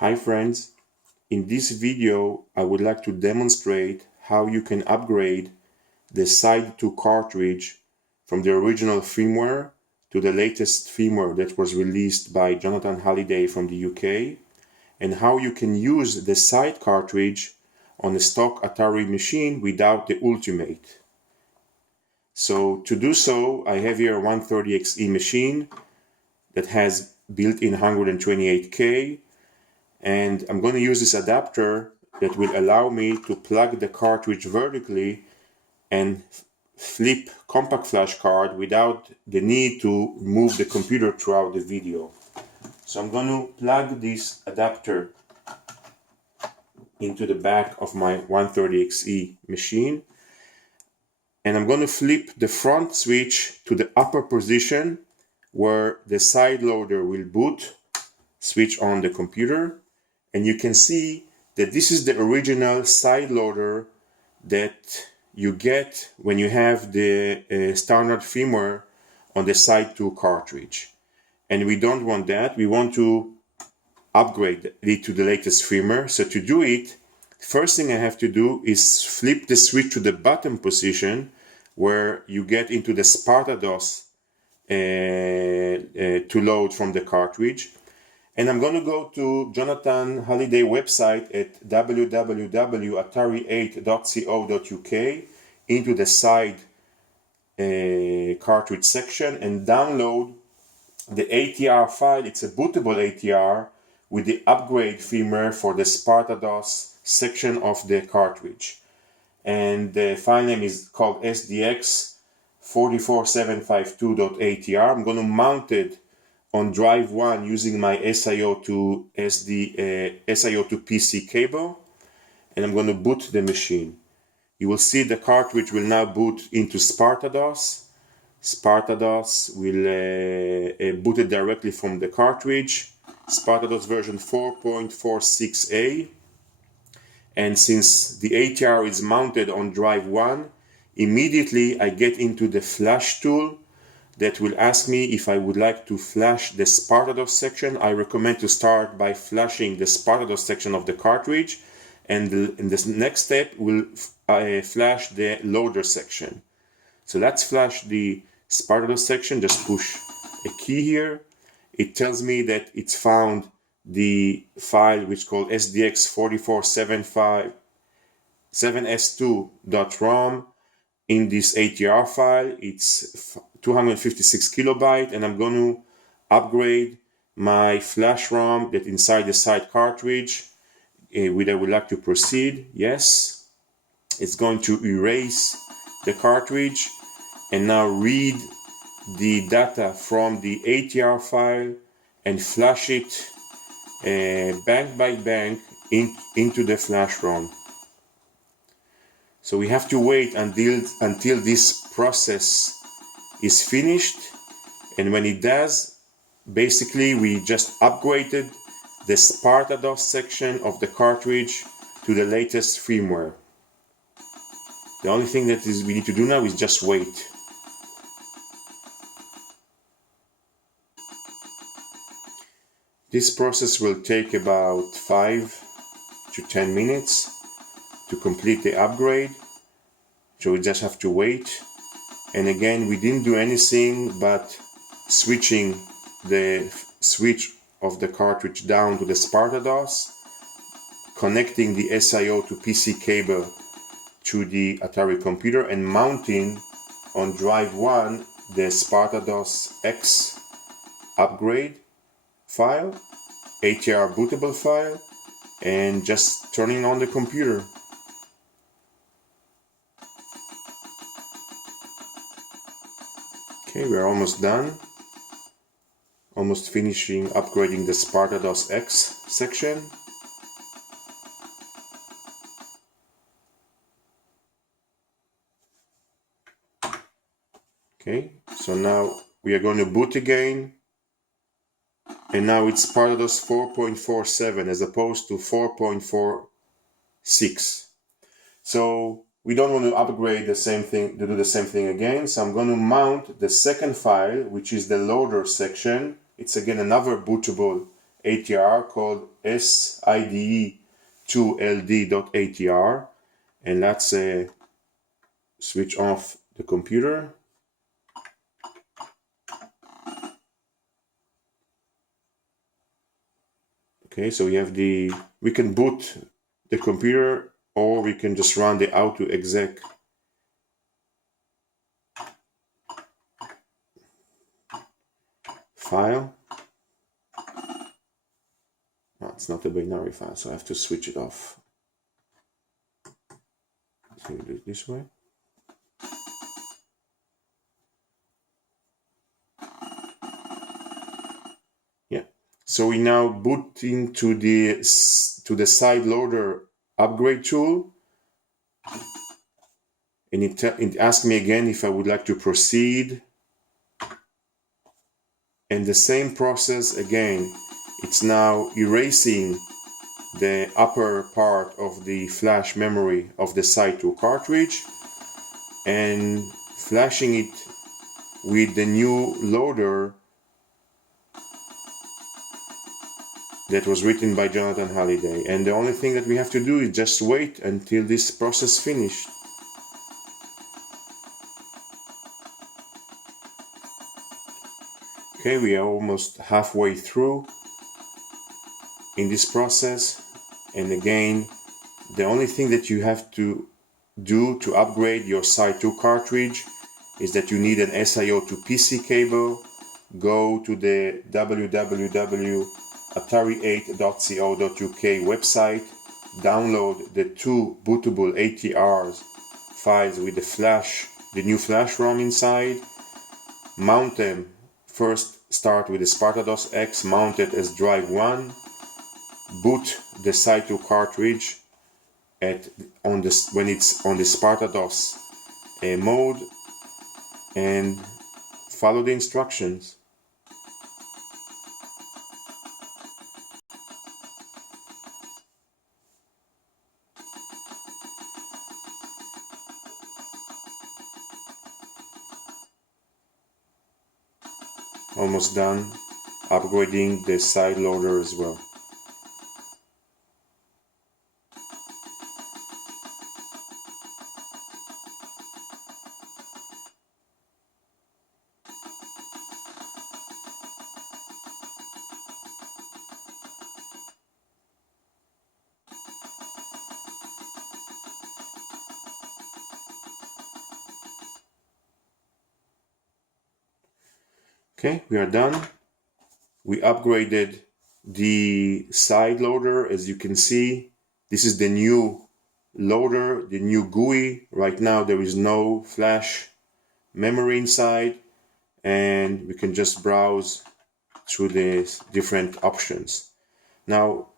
Hi friends, in this video I would like to demonstrate how you can upgrade the SIDE2 cartridge from the original firmware to the latest firmware that was released by Jonathan Halliday from the UK, and how you can use the SIDE cartridge on a stock Atari machine without the Ultimate. So to do so, I have here a 130XE machine that has built-in 128K, and I'm going to use this adapter that will allow me to plug the cartridge vertically and flip compact flash card without the need to move the computer throughout the video. So I'm going to plug this adapter into the back of my 130XE machine, and I'm going to flip the front switch to the upper position where the side loader will boot, switch on the computer, and you can see that this is the original side loader that you get when you have the standard firmware on the SIDE2 cartridge. And we don't want that. We want to upgrade it to the latest firmware. So to do it, first thing I have to do is flip the switch to the bottom position where you get into the SpartaDOS to load from the cartridge. And I'm going to go to Jonathan Halliday website at www.atari8.co.uk into the SIDE cartridge section and download the ATR file. It's a bootable ATR with the upgrade firmware for the SpartaDOS section of the cartridge. And the file name is called SDX44752.atr. I'm going to mount it on drive 1 using my SIO2 PC cable, and I'm going to boot the machine. You will see the cartridge will now boot into SpartaDOS. SpartaDOS will boot it directly from the cartridge. SpartaDOS version 4.46a. And since the ATR is mounted on drive 1, immediately I get into the flash tool that will ask me if I would like to flash the SpartaDOS section. I recommend to start by flashing the SpartaDOS section of the cartridge, and in this next step will flash the loader section. So let's flash the SpartaDOS section. Just push a key here. It tells me that it's found the file which is called SDX447S2.ROM in this ATR file. It's 256 kilobyte, and I'm going to upgrade my flash ROM that inside the SIDE cartridge. With I would like to proceed. Yes, it's going to erase the cartridge and now read the data from the ATR file and flash it bank by bank into the flash ROM. So we have to wait until this process is finished, and when it does, basically we just upgraded the SpartaDOS section of the cartridge to the latest firmware. The only thing that we need to do now is just wait. This process will take about 5 to 10 minutes to complete the upgrade, so we just have to wait. And again, we didn't do anything but switching the switch of the cartridge down to the SpartaDOS, connecting the SIO2 PC cable to the Atari computer, and mounting on drive 1 the SpartaDOS X upgrade file, ATR bootable file, and just turning on the computer. Okay, we're almost done. Almost finishing upgrading the SpartaDOS X section. Okay, so now we are going to boot again. And now it's SpartaDOS 4.47 as opposed to 4.46. So we don't want to upgrade the same thing, to do the same thing again. So I'm going to mount the second file, which is the loader section. It's again another bootable ATR called SIDE2 and let's switch off the computer. Okay, so we can boot the computer, or we can just run the auto-exec file. No, it's not a binary file, so I have to switch it off. So we do it this way. Yeah. So we now boot into the side loader upgrade tool, and it asks me again if I would like to proceed. And the same process again. It's now erasing the upper part of the flash memory of the SIDE2 cartridge and flashing it with the new loader that was written by Jonathan Halliday. And the only thing that we have to do is just wait until this process finished. Okay, we are almost halfway through in this process, and again, the only thing that you have to do to upgrade your SIDE2 cartridge is that you need an SIO to PC cable. Go to the www.atari8.co.uk website, download the 2 bootable ATRs files with the new flash ROM inside, mount them. First start with the SpartaDOS X mounted as drive 1, boot the SIDE2 cartridge when it's on the SpartaDOS mode, and follow the instructions. Almost done upgrading the side loader as well. Okay, we are done. We upgraded the side loader. As you can see, this is the new loader, the new GUI. Right now there is no flash memory inside, and we can just browse through the different options. Now,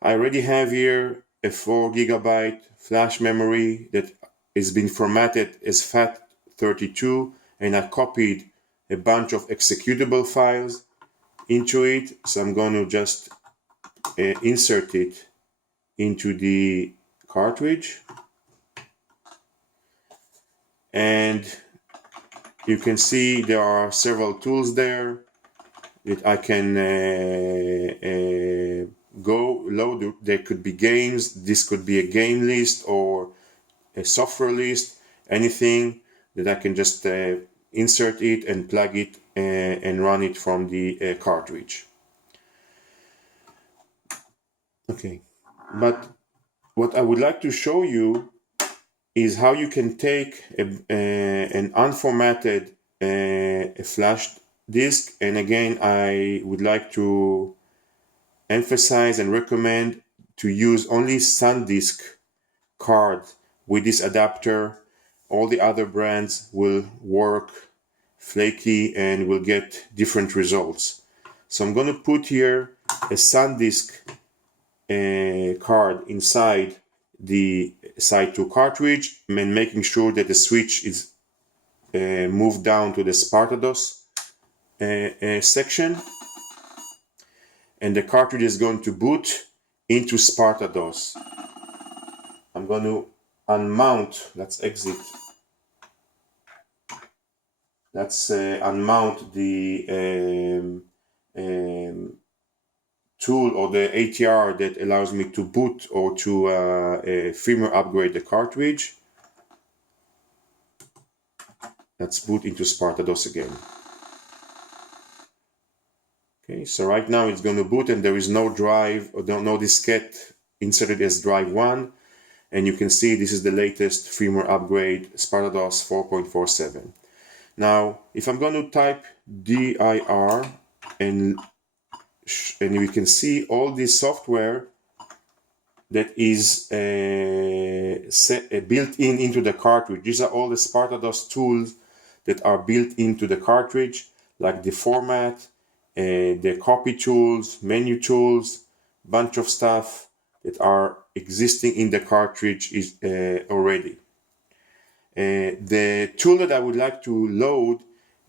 I already have here a 4 GB flash memory that is been formatted as FAT32, and I copied a bunch of executable files into it. So I'm going to just insert it into the cartridge, and you can see there are several tools there that I can go load. There could be games, this could be a game list or a software list, anything that I can just insert it and plug it and run it from the cartridge. Okay, but what I would like to show you is how you can take an unformatted flash disk, and again I would like to emphasize and recommend to use only SanDisk card with this adapter. All the other brands will work flaky and will get different results. So I'm going to put here a SanDisk card inside the SIDE2 cartridge, and making sure that the switch is moved down to the SpartaDOS section, and the cartridge is going to boot into SpartaDOS. I'm going to unmount, let's exit. Let's unmount the tool or the ATR that allows me to boot or to firmware upgrade the cartridge. Let's boot into SpartaDOS again. Okay, so right now it's going to boot and there is no drive or no diskette inserted as drive 1. And you can see this is the latest firmware upgrade, SpartaDOS 4.47. Now, if I'm going to type dir and we can see all this software that is built into the cartridge. These are all the SpartaDOS tools that are built into the cartridge, like the format, the copy tools, menu tools, bunch of stuff that are existing in the cartridge is already. The tool that I would like to load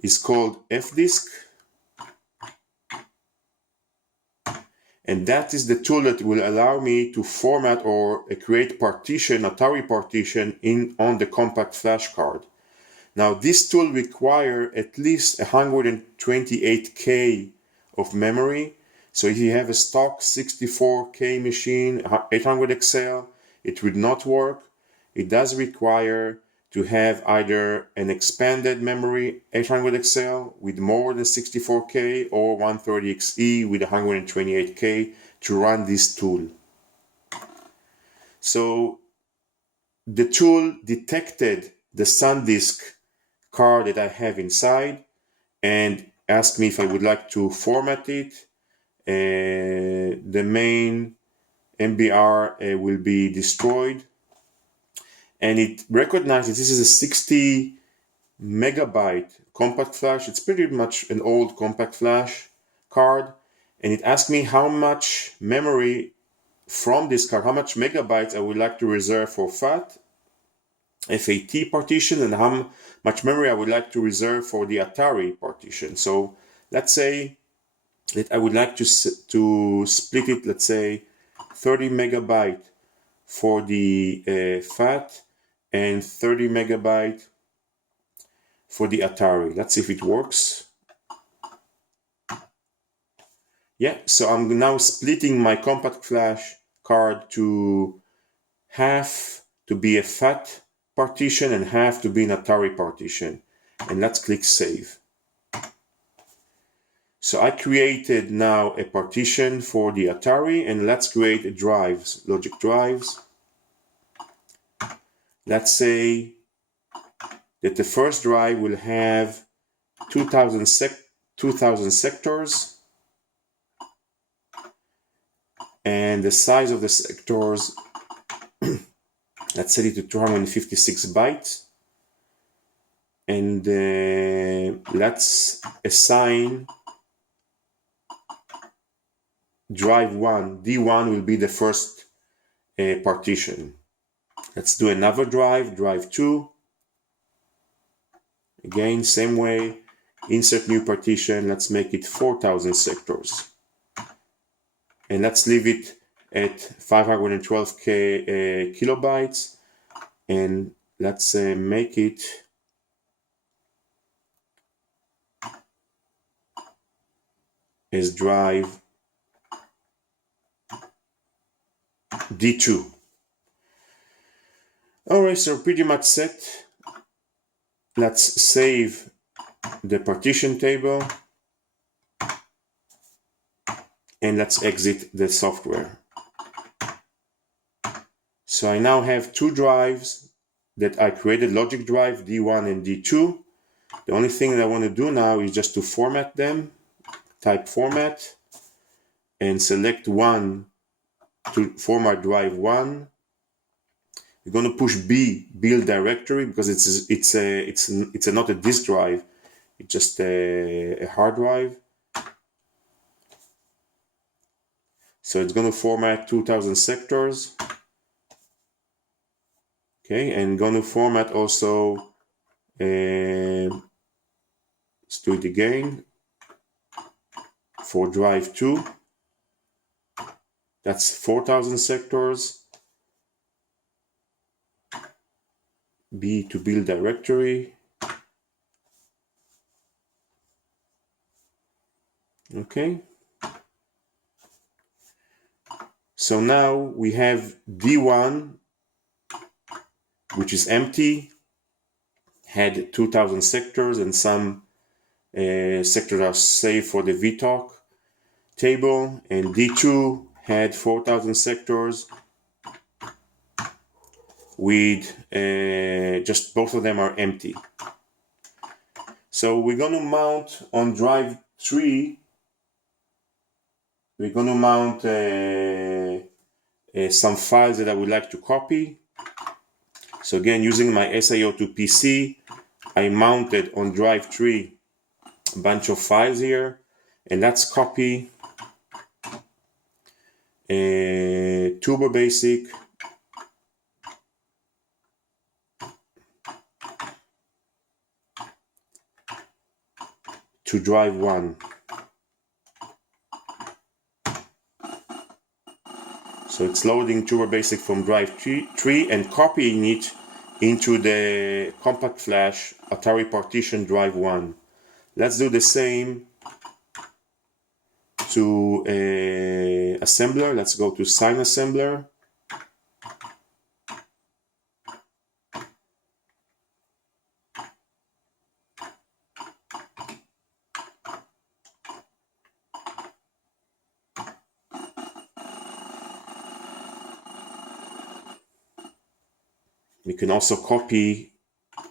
is called fdisk, and that is the tool that will allow me to format or create partition, Atari partition on the compact flash card. Now this tool requires at least 128K of memory. So if you have a stock 64K machine, 800XL, it would not work. It does require to have either an expanded memory 800XL with more than 64K or 130XE with 128K to run this tool. So the tool detected the SanDisk card that I have inside and asked me if I would like to format it. The main MBR will be destroyed, and it recognizes this is a 60 megabyte compact flash. It's pretty much an old compact flash card, and it asked me how much memory from this card, how much megabytes I would like to reserve for FAT partition, and how much memory I would like to reserve for the Atari partition. So let's say that I would like to split it, let's say 30 megabyte for the FAT and 30 megabyte for the Atari. Let's see if it works. Yeah, so I'm now splitting my compact flash card to half to be a FAT partition and half to be an Atari partition. And let's click Save. So I created now a partition for the Atari, and let's create drives, logic drives. Let's say that the first drive will have 2000 sectors, and the size of the sectors, let's set it to 256 bytes, and let's assign drive 1, D1 will be the first partition. Let's do another drive, drive 2. Again, same way, insert new partition, let's make it 4000 sectors. And let's leave it at 512K kilobytes, and let's make it as drive D2. Alright, so pretty much set. Let's save the partition table and let's exit the software. So I now have two drives that I created, logic drive D1 and D2. The only thing that I want to do now is just to format them. Type format and select one to format drive 1. We're going to push B, build directory, because it's not a disk drive, it's just a hard drive. So it's going to format 2000 sectors. Okay, and going to format also, let's do it again, for drive 2. That's 4000 sectors. B to build directory. Okay. So now we have D1, which is empty, had 2000 sectors, and some sectors are saved for the VTalk table, and D2 had 4000 sectors with just both of them are empty. So we're going to mount on drive 3, we're going to mount some files that I would like to copy. So again, using my SIO2 PC, I mounted on drive 3 a bunch of files here, and let's copy Turbo Basic, to drive 1. So it's loading Turbo Basic from drive 3 and copying it into the compact flash Atari partition drive 1. Let's do the same to assembler. Let's go to Sign Assembler. We can also copy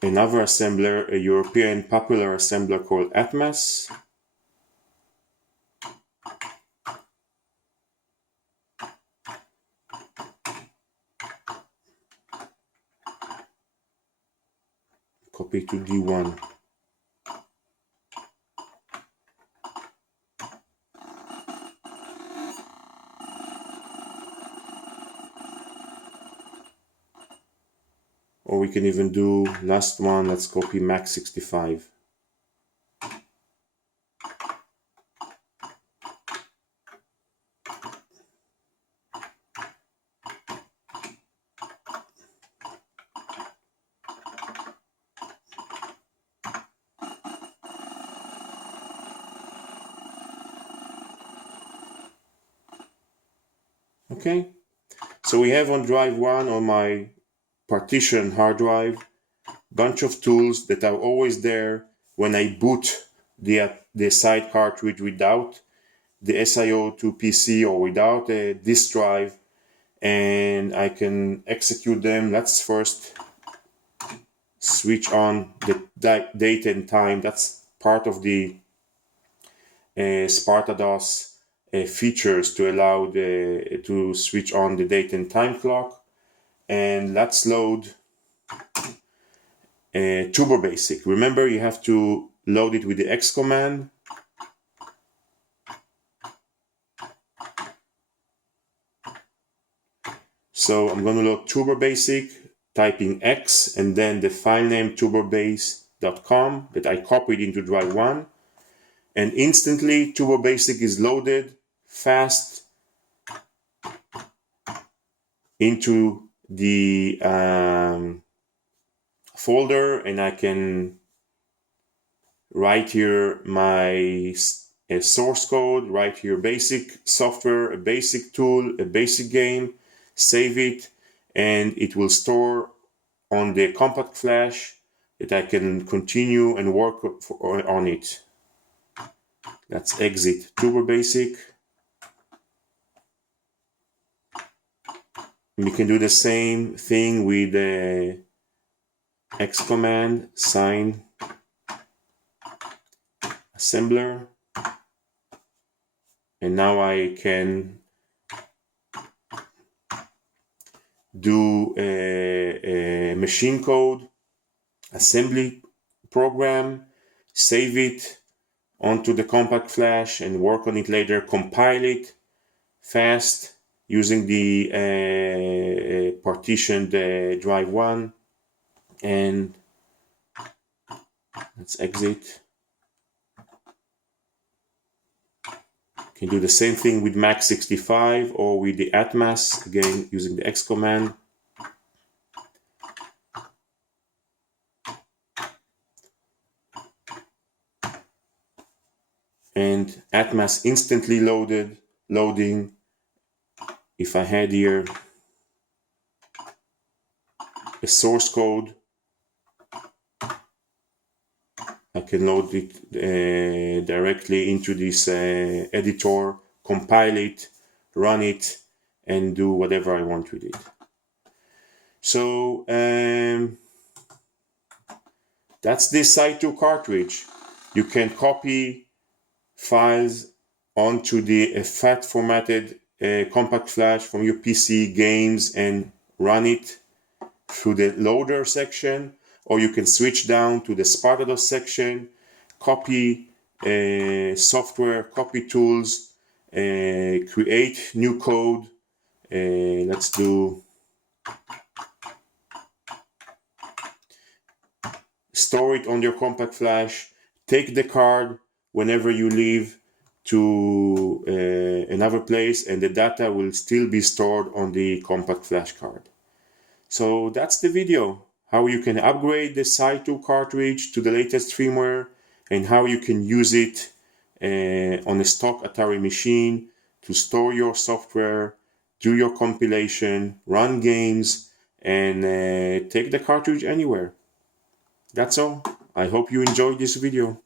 another assembler, a European popular assembler called Atmos. Copy to D1. Or we can even do last one, let's copy Max 65. Okay, so we have on drive 1 on my partition hard drive bunch of tools that are always there when I boot the SIDE cartridge without the SIO2 PC or without a disk drive, and I can execute them. Let's first switch on the date and time. That's part of the SpartaDOS features to allow to switch on the date and time clock. And let's load Turbo Basic. Remember, you have to load it with the X command. So I'm going to load Turbo Basic, typing X and then the file name turbobase.com that I copied into drive 1. And instantly Turbo Basic is loaded fast into the folder, and I can write here my source code, write here basic software, a basic tool, a basic game, save it, and it will store on the compact flash that I can continue and work on it. Let's exit Turbo Basic. We can do the same thing with the X command, sign assembler, and now I can do a machine code assembly program, save it onto the compact flash and work on it later, compile it fast using the partitioned drive 1, and let's exit. Can do the same thing with Max 65 or with the Atmos, again using the X command. And Atmos instantly loading if I had here a source code, I can load it directly into this editor, compile it, run it, and do whatever I want with it. So that's the SIDE2 cartridge. You can copy files onto the FAT formatted compact flash from your PC, games, and run it through the loader section, or you can switch down to the SpartaDOS section, copy software, copy tools, create new code. Let's do store it on your compact flash, take the card whenever you leave to another place, and the data will still be stored on the compact flash card. So that's the video, how you can upgrade the SIDE2 cartridge to the latest firmware, and how you can use it on a stock Atari machine to store your software, do your compilation, run games, and take the cartridge anywhere. That's all. I hope you enjoyed this video.